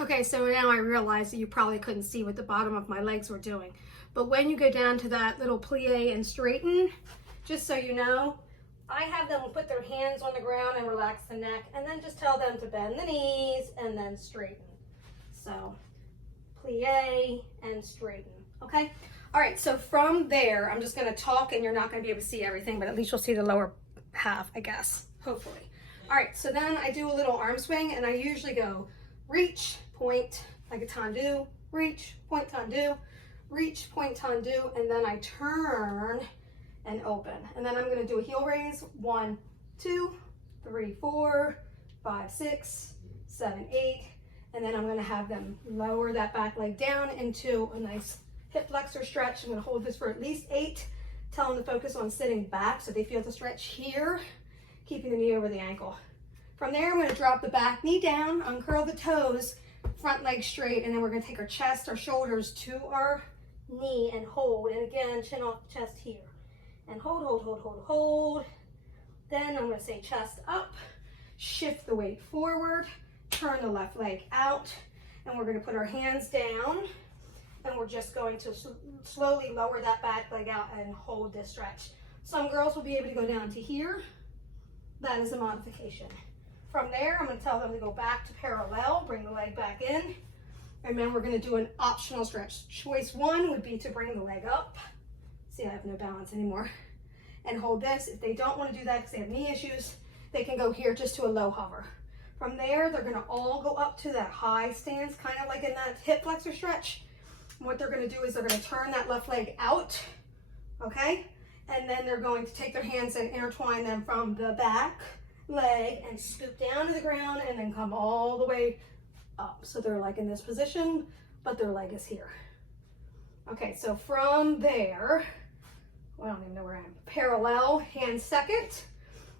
Okay, so now I realize that you probably couldn't see what the bottom of my legs were doing. But when you go down to that little plie and straighten, just so you know, I have them put their hands on the ground and relax the neck, and then just tell them to bend the knees and then straighten. So plie and straighten, okay? All right, so from there, I'm just gonna talk and you're not gonna be able to see everything, but at least you'll see the lower half, I guess, hopefully. All right, so then I do a little arm swing, and I usually go reach, point, like a tendu, reach, point, tendu, reach, point, tendu, and then I turn and open. And then I'm gonna do a heel raise, 1, 2, 3, 4, 5, 6, 7, 8, and then I'm gonna have them lower that back leg down into a nice hip flexor stretch. I'm gonna hold this for at least 8. Tell them to focus on sitting back so they feel the stretch here, keeping the knee over the ankle. From there, I'm gonna drop the back knee down, uncurl the toes, front leg straight, and then we're gonna take our chest, our shoulders to our knee and hold. And again, chin off chest here. And hold, hold, hold, hold, hold. Then I'm gonna say chest up, shift the weight forward, turn the left leg out, and we're gonna put our hands down, and we're just going to slowly lower that back leg out and hold this stretch. Some girls will be able to go down to here. That is a modification. From there, I'm gonna tell them to go back to parallel, bring the leg back in, and then we're gonna do an optional stretch. Choice 1 would be to bring the leg up. See, I have no balance anymore. And hold this. If they don't wanna do that because they have knee issues, they can go here just to a low hover. From there, they're gonna all go up to that high stance, kind of like in that hip flexor stretch. And what they're gonna do is they're gonna turn that left leg out, okay? And then they're going to take their hands and intertwine them from the back leg and scoop down to the ground and then come all the way up. So they're like in this position, but their leg is here. Okay, so from there, well, I don't even know where I am. Parallel, hand second,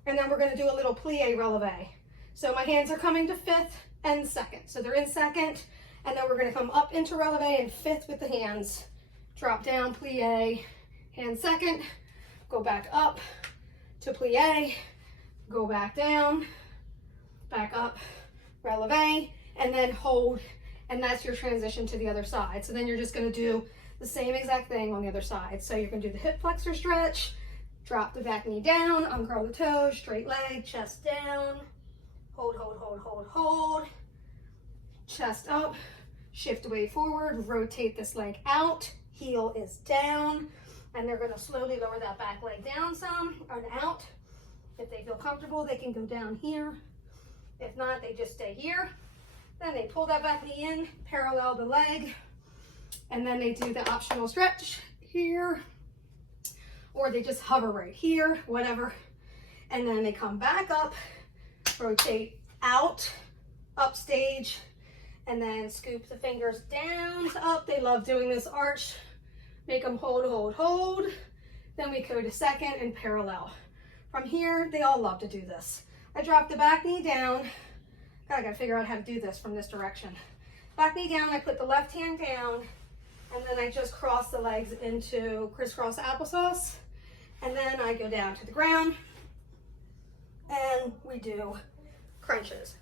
and then we're gonna do a little plie releve. So my hands are coming to 5th and 2nd. So they're in 2nd, and then we're gonna come up into releve and 5th with the hands. Drop down, plie, hand second, go back up to plie, go back down, back up, releve, and then hold, and that's your transition to the other side. So then you're just gonna do the same exact thing on the other side. So you're gonna do the hip flexor stretch, drop the back knee down, uncurl the toes, straight leg, chest down, hold, hold, hold, hold, hold, chest up, shift the weight forward, rotate this leg out, heel is down, and they're gonna slowly lower that back leg down some and out. If they feel comfortable, they can go down here. If not, they just stay here. Then they pull that back knee in, parallel the leg, and then they do the optional stretch here, or they just hover right here, whatever. And then they come back up, rotate out, up stage, and then scoop the fingers down to up. They love doing this arch. Make them hold, hold, hold. Then we go to 2nd and parallel. From here, they all love to do this. I drop the back knee down. I gotta figure out how to do this from this direction. Back knee down, I put the left hand down, and then I just cross the legs into crisscross applesauce. And then I go down to the ground, and we do crunches.